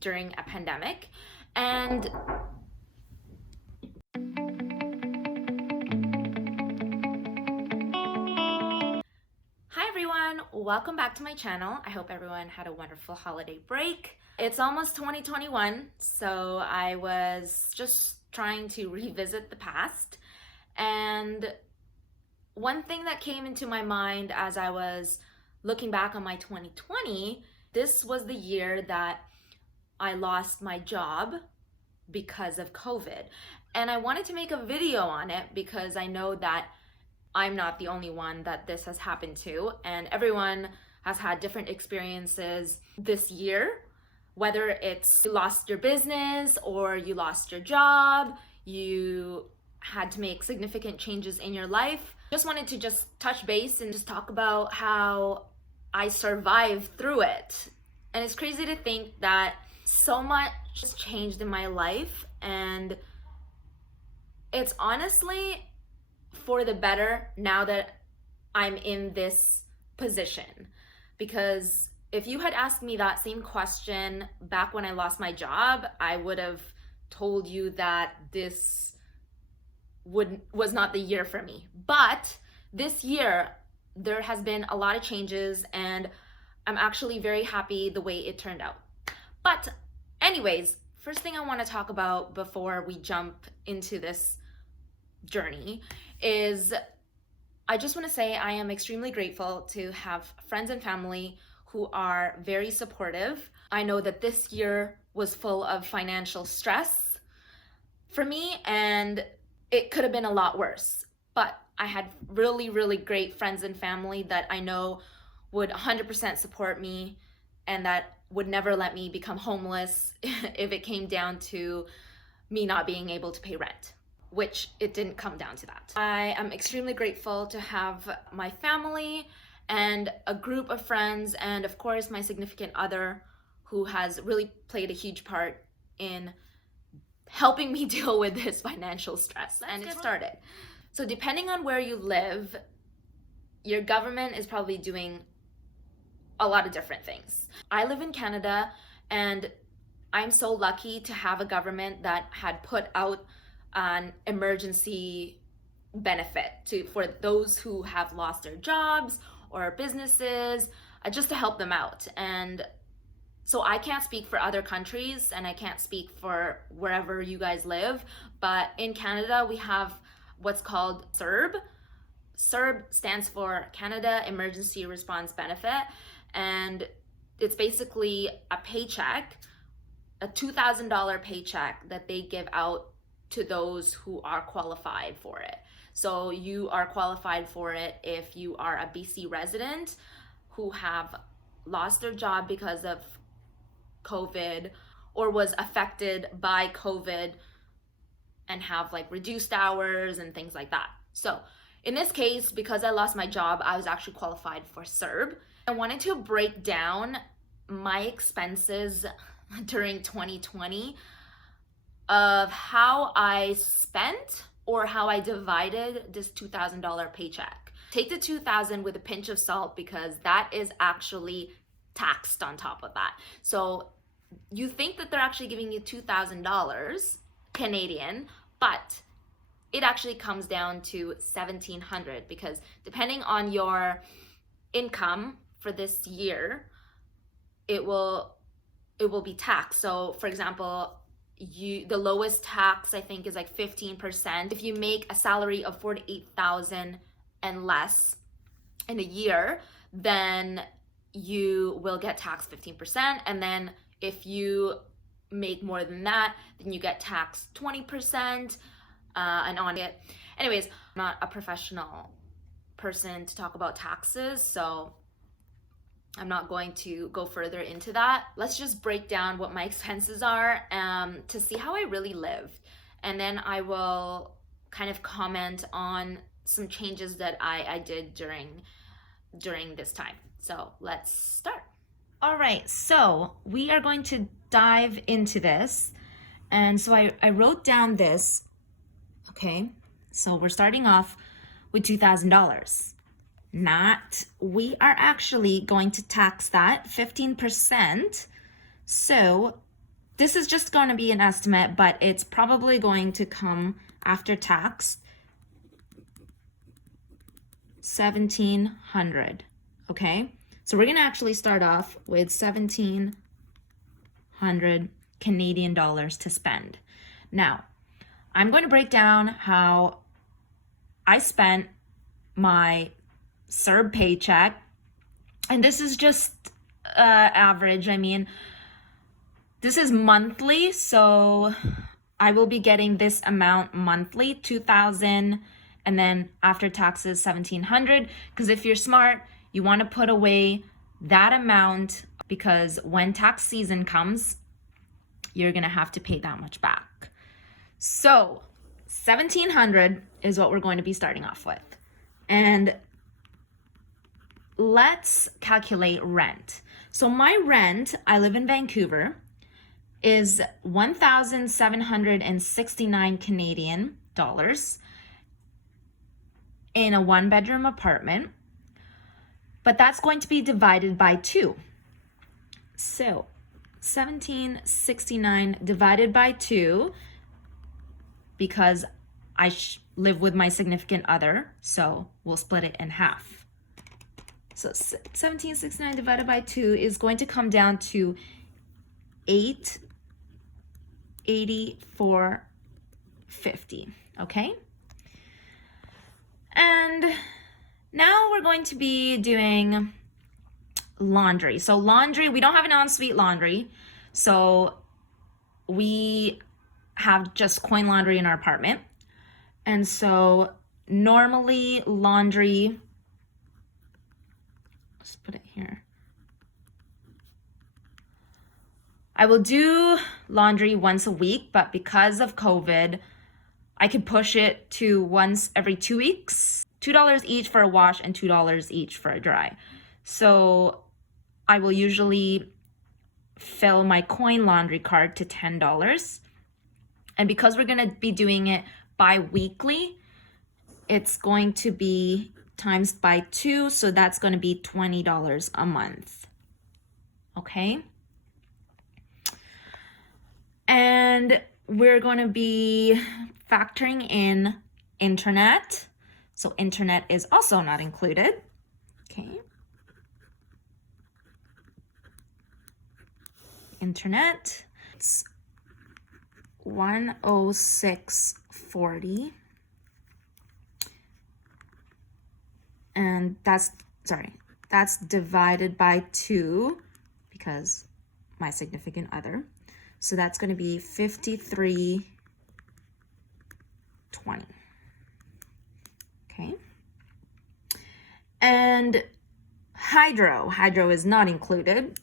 during a pandemic. And hi everyone, welcome back to my channel. I hope everyone had a wonderful holiday break. It's almost 2021, so I was just trying to revisit the past. And one thing that came into my mind as I was looking back on my 2020, this was the year that I lost my job because of COVID. And I wanted to make a video on it because I know that I'm not the only one that this has happened to, and everyone has had different experiences this year, whether it's you lost your business or you lost your job, you had to make significant changes in your life. Just wanted to touch base and just talk about how I survived through it. And it's crazy to think that so much has changed in my life, and it's honestly for the better now that I'm in this position. Because if you had asked me that same question back when I lost my job, I would have told you that this was not the year for me. But this year, there has been a lot of changes, and I'm actually very happy the way it turned out. But anyways, first thing I want to talk about before we jump into this journey is I just want to say I am extremely grateful to have friends and family who are very supportive. I know that this year was full of financial stress for me, and it could have been a lot worse. But I had really, really great friends and family that I know would 100% support me and that would never let me become homeless if it came down to me not being able to pay rent, which it didn't come down to that. I am extremely grateful to have my family and a group of friends, and of course my significant other, who has really played a huge part in helping me deal with this financial stress. And it started. So depending on where you live, your government is probably doing a lot of different things. I live in Canada, and I'm so lucky to have a government that had put out an emergency benefit for those who have lost their jobs or businesses, just to help them out. And so I can't speak for other countries, and I can't speak for wherever you guys live, but in Canada we have what's called serb. serb stands for Canada Emergency Response Benefit, and it's basically a paycheck, a $2,000 paycheck that they give out to those who are qualified for it. So you are qualified for it if you are a BC resident who have lost their job because of COVID or was affected by COVID and have like reduced hours and things like that. So in this case, because I lost my job, I was actually qualified for serb. I wanted to break down my expenses during 2020 of how I spent or how I divided this $2,000 paycheck. Take the $2,000 with a pinch of salt, because that is actually taxed on top of that. So you think that they're actually giving you $2,000 Canadian, but it actually comes down to $1,700, because depending on your income for this year, it will be taxed. So for example, the lowest tax I think is like 15%. If you make a salary of $48,000 and less in a year, then you will get taxed 15%. And then if you make more than that, then you get taxed 20%, and on it. Anyways, I'm not a professional person to talk about taxes, so I'm not going to go further into that. Let's just break down what my expenses are to see how I really lived. And then I will kind of comment on some changes that I did during this time. So let's start. All right, so we are going to dive into this. And so I wrote down this, okay? So we're starting off with $2,000. We are actually going to tax that 15%. So this is just going to be an estimate, but it's probably going to come after tax, $1,700, okay? So we're gonna actually start off with 1,700 Canadian dollars to spend. Now, I'm going to break down how I spent my serb paycheck, and this is just average. I mean, this is monthly, so I will be getting this amount monthly, 2,000, and then after taxes, 1,700. Because if you're smart, you want to put away that amount, because when tax season comes, you're gonna have to pay that much back. So 1,700 is what we're going to be starting off with. And let's calculate rent. So my rent, I live in Vancouver, is 1,769 Canadian dollars in a 1-bedroom apartment, but that's going to be divided by 2. So 1,769 divided by 2, because I live with my significant other, so we'll split it in half. So 1,769 divided by 2 is going to come down to 884.50, okay? And now we're going to be doing laundry. So laundry, we don't have an ensuite laundry, so we have just coin laundry in our apartment. And so normally laundry, let's put it here. I will do laundry once a week, but because of COVID, I could push it to once every 2 weeks. $2 each for a wash and $2 each for a dry. So I will usually fill my coin laundry card to $10. And because we're gonna be doing it bi-weekly, it's going to be times by 2, so that's gonna be $20 a month, okay? And we're gonna be factoring in internet. So internet is also not included, okay? Internet, it's $106.40, and that's divided by 2 because my significant other. So that's going to be $53.20. Okay. And hydro is not included.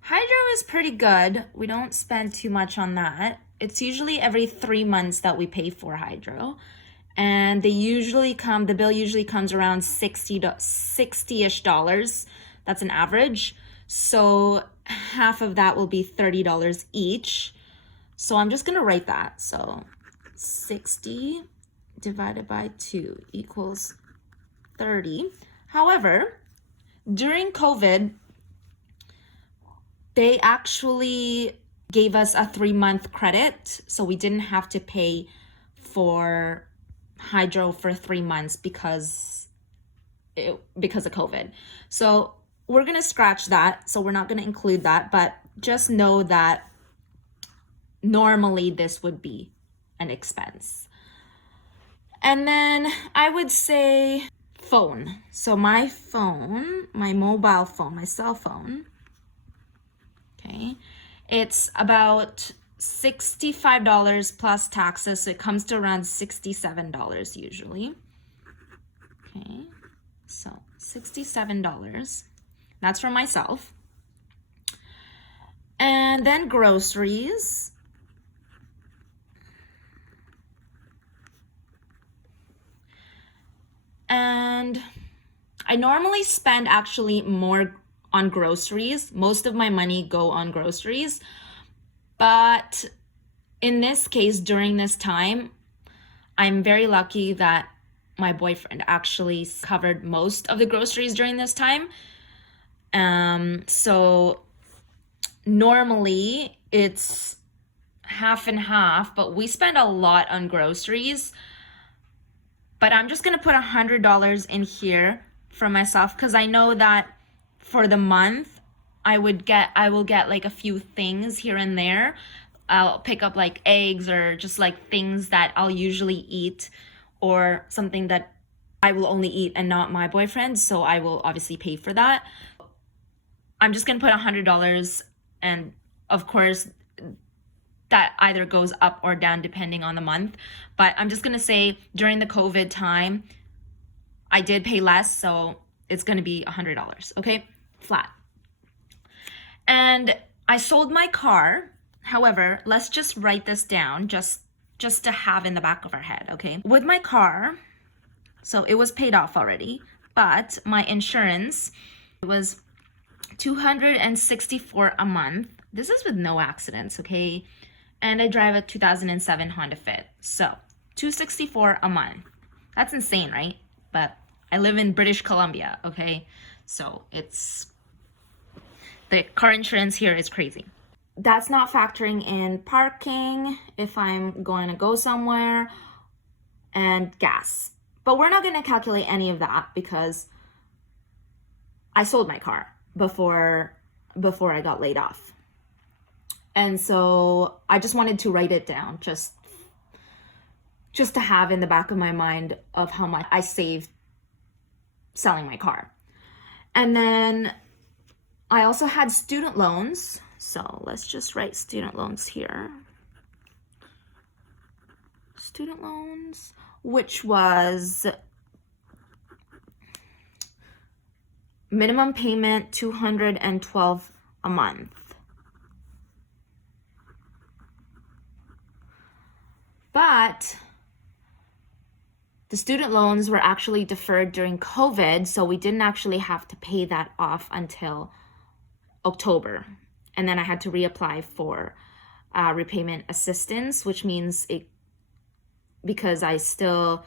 Hydro is pretty good. We don't spend too much on that. It's usually every 3 months that we pay for hydro. And the bill usually comes around $60-ish. That's an average. So half of that will be $30 each. So I'm just gonna write that. So 60 divided by 2 equals 30. However, during COVID, they actually gave us a 3-month credit, so we didn't have to pay for hydro for 3 months because of COVID. So we're gonna scratch that, so we're not gonna include that, but just know that normally this would be an expense. And then I would say phone. So my phone, my mobile phone, my cell phone, okay, it's about $65 plus taxes, so it comes to around $67 usually. Okay, so $67. That's for myself. And then groceries. And I normally spend actually more on groceries. Most of my money go on groceries. But in this case, during this time, I'm very lucky that my boyfriend actually covered most of the groceries during this time. So normally it's half and half, but we spend a lot on groceries. But I'm just gonna put $100 in here for myself because I know that for the month I will get like a few things here and there. I'll pick up like eggs or just like things that I'll usually eat, or something that I will only eat and not my boyfriend, so I will obviously pay for that. I'm just gonna put $100, and of course that either goes up or down depending on the month. But I'm just gonna say during the COVID time, I did pay less, so it's gonna be $100, okay? Flat. And I sold my car. However, let's just write this down just to have in the back of our head, okay? With my car, so it was paid off already, but my insurance, it was $264 a month. This is with no accidents, okay? And I drive a 2007 Honda Fit. So $264 a month. That's insane, right? But I live in British Columbia, okay? So the car insurance here is crazy. That's not factoring in parking if I'm going to go somewhere, and gas. But we're not going to calculate any of that because I sold my car before I got laid off. And so I just wanted to write it down just to have in the back of my mind of how much I saved selling my car. And then I also had student loans. So let's just write student loans here. Student loans, which was minimum payment $212 a month. But the student loans were actually deferred during COVID, so we didn't actually have to pay that off until October. And then I had to reapply for repayment assistance, which means because I still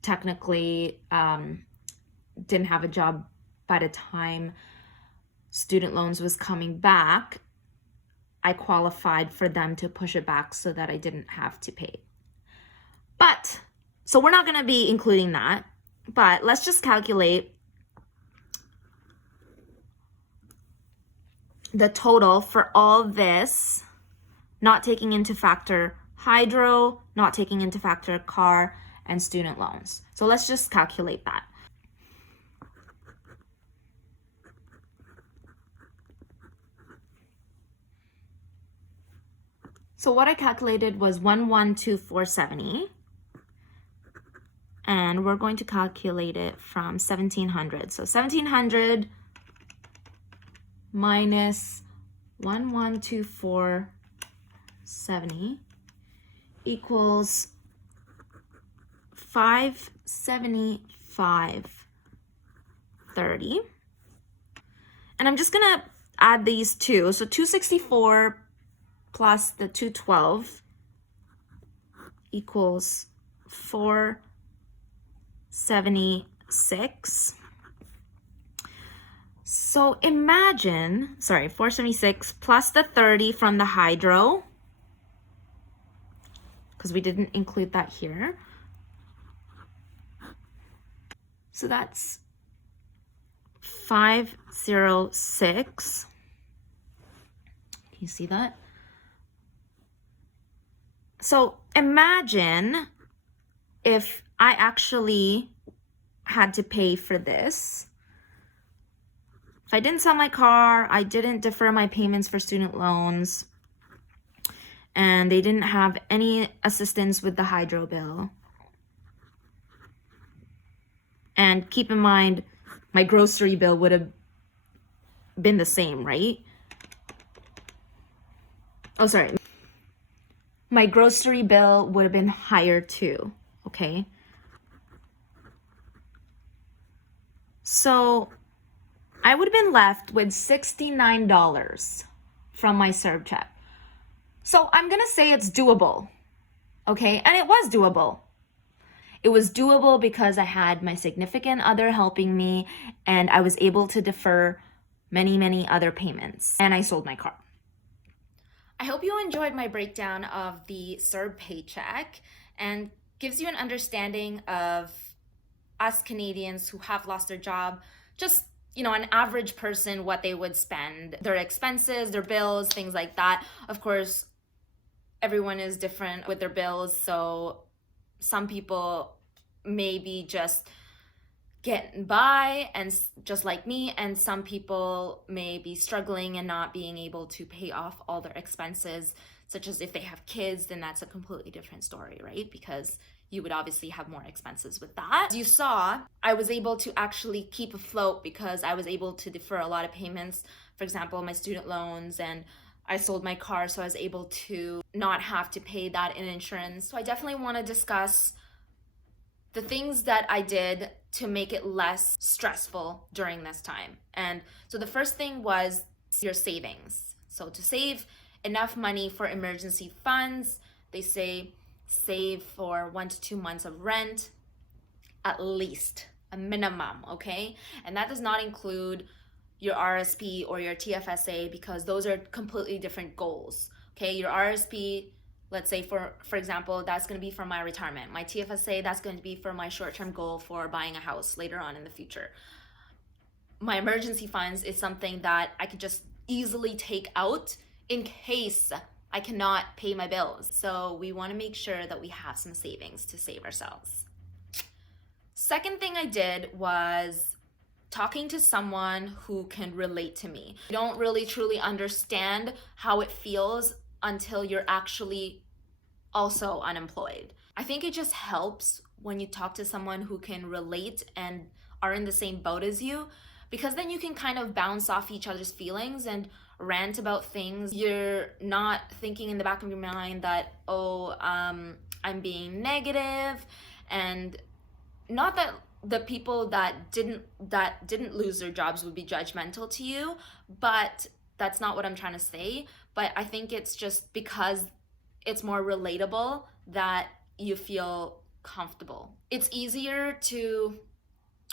technically didn't have a job by the time student loans was coming back, I qualified for them to push it back so that I didn't have to pay. But, so we're not gonna be including that, but let's just calculate the total for all this, not taking into factor hydro, not taking into factor car and student loans. So let's just calculate that. So what I calculated was 112,470, and we're going to calculate it from 1,700. So 1,700 minus 112,470 equals 575.30. And I'm just gonna add these two. So 264 plus the 212 equals 476. So imagine, 476 plus the 30 from the hydro, because we didn't include that here. So that's 506. Can you see that? So imagine if I actually had to pay for this. If I didn't sell my car, I didn't defer my payments for student loans, and they didn't have any assistance with the hydro bill. And keep in mind, my grocery bill would have been the same, right? Oh, sorry. My grocery bill would have been higher too, okay? So I would have been left with $69 from my serb check. So I'm gonna say it's doable, okay? And it was doable. It was doable because I had my significant other helping me, and I was able to defer many other payments. And I sold my car. I hope you enjoyed my breakdown of the serb paycheck and gives you an understanding of us Canadians who have lost their job, just, an average person, what they would spend, their expenses, their bills, things like that. Of course, everyone is different with their bills, so some people maybe just getting by and just like me, and some people may be struggling and not being able to pay off all their expenses, such as if they have kids, then that's a completely different story, right? Because you would obviously have more expenses with that. As you saw, I was able to actually keep afloat because I was able to defer a lot of payments, for example, my student loans, and I sold my car, so I was able to not have to pay that in insurance. So I definitely want to discuss the things that I did to make it less stressful during this time. And so the first thing was your savings. So to save enough money for emergency funds, they say save for 1 to 2 months of rent, at least, a minimum, okay? And that does not include your RRSP or your TFSA, because those are completely different goals, okay? Your RRSP, let's say for example, that's going to be for my retirement. My TFSA, that's going to be for my short-term goal for buying a house later on in the future. My emergency funds is something that I could just easily take out in case I cannot pay my bills. So we want to make sure that we have some savings to save ourselves. Second thing I did was talking to someone who can relate to me. You don't really truly understand how it feels until you're actually also unemployed. I think it just helps when you talk to someone who can relate and are in the same boat as you, because then you can kind of bounce off each other's feelings and rant about things. You're not thinking in the back of your mind that, I'm being negative, and not that the people that didn't lose their jobs would be judgmental to you, but that's not what I'm trying to say. But I think it's just because it's more relatable that you feel comfortable. It's easier to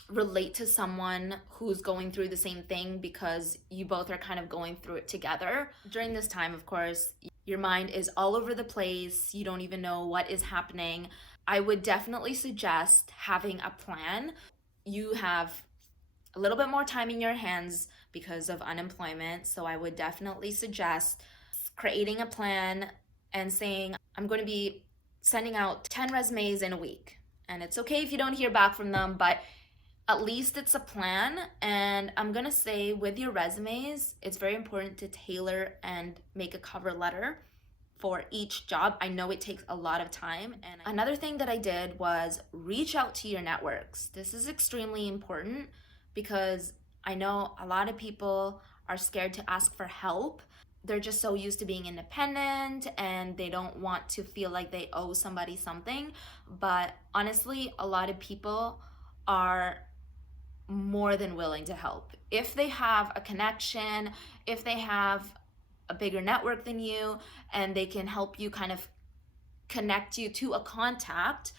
relate to someone who's going through the same thing because you both are kind of going through it together. During this time, of course, your mind is all over the place. You don't even know what is happening. I would definitely suggest having a plan. You have a little bit more time in your hands because of unemployment, so I would definitely suggest creating a plan and saying, I'm going to be sending out 10 resumes in a week. And it's okay if you don't hear back from them, but at least it's a plan. And I'm going to say with your resumes, it's very important to tailor and make a cover letter for each job. I know it takes a lot of time. And another thing that I did was reach out to your networks. This is extremely important because I know a lot of people are scared to ask for help. They're just so used to being independent and they don't want to feel like they owe somebody something. But honestly, a lot of people are more than willing to help. If they have a connection, if they have a bigger network than you, and they can help you kind of connect you to a contact,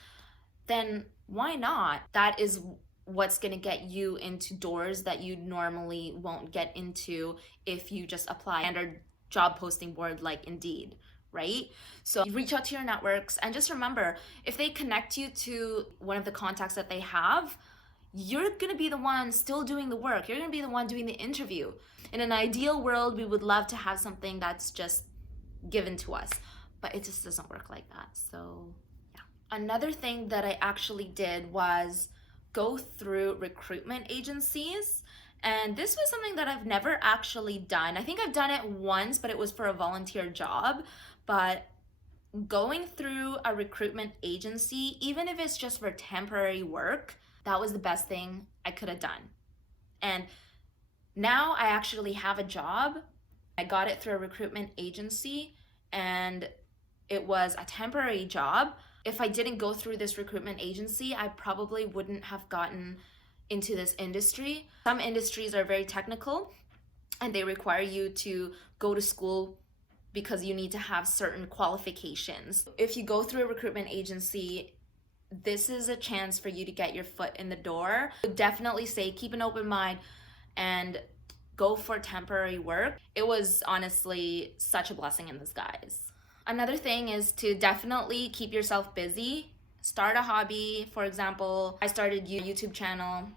then why not? That is what's going to get you into doors that you normally won't get into if you just apply under job posting board like Indeed, right? So you reach out to your networks, and just remember, if they connect you to one of the contacts that they have, you're gonna be the one still doing the work. You're gonna be the one doing the interview. In an ideal world, we would love to have something that's just given to us, but it just doesn't work like that. So yeah. Another thing that I actually did was go through recruitment agencies. And this was something that I've never actually done. I think I've done it once, but it was for a volunteer job. But going through a recruitment agency, even if it's just for temporary work, that was the best thing I could have done. And now I actually have a job. I got it through a recruitment agency, and it was a temporary job. If I didn't go through this recruitment agency, I probably wouldn't have gotten into this industry. Some industries are very technical and they require you to go to school because you need to have certain qualifications. If you go through a recruitment agency, this is a chance for you to get your foot in the door. I would definitely say keep an open mind and go for temporary work, it was honestly such a blessing in disguise. Another thing is to definitely keep yourself busy. Start a hobby. For example, I started a YouTube channel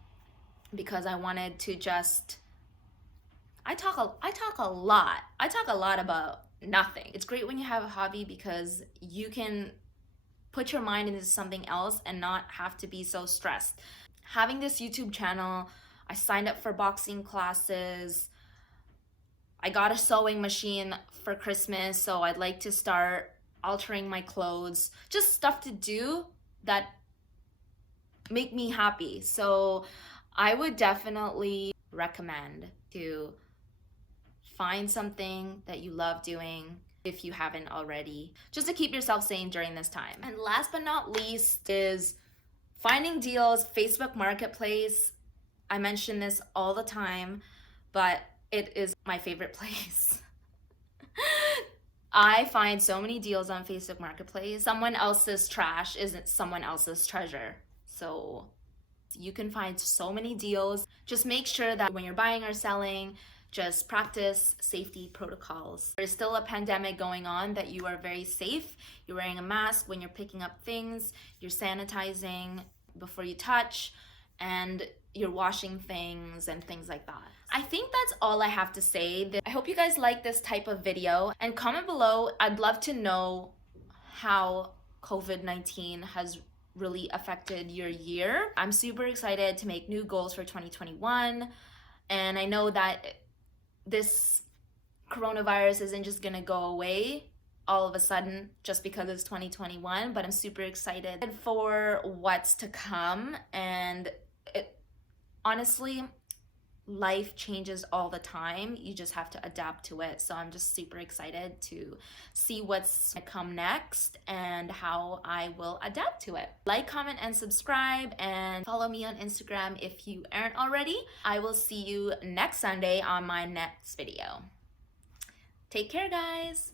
because I wanted to just I talk a lot. I talk a lot about nothing. It's great when you have a hobby because you can put your mind into something else and not have to be so stressed. Having this YouTube channel, I signed up for boxing classes. I got a sewing machine for Christmas, so I'd like to start altering my clothes. Just stuff to do that make me happy. So I would definitely recommend to find something that you love doing if you haven't already, just to keep yourself sane during this time. And last but not least is finding deals. Facebook Marketplace, I mention this all the time, but it is my favorite place. I find so many deals on Facebook Marketplace. Someone else's trash isn't someone else's treasure. So you can find so many deals. Just make sure that when you're buying or selling, just practice safety protocols. There's still a pandemic going on, that you are very safe. You're wearing a mask when you're picking up things, you're sanitizing before you touch, and you're washing things and things like that. I think that's all I have to say. I hope you guys like this type of video, and comment below. I'd love to know how COVID-19 has really affected your year. I'm super excited to make new goals for 2021, and I know that this coronavirus isn't just gonna go away all of a sudden just because it's 2021, but I'm super excited for what's to come. And honestly, life changes all the time. You just have to adapt to it. So I'm just super excited to see what's to come next and how I will adapt to it. Like, comment, and subscribe, and follow me on Instagram if you aren't already. I will see you next Sunday on my next video. Take care, guys.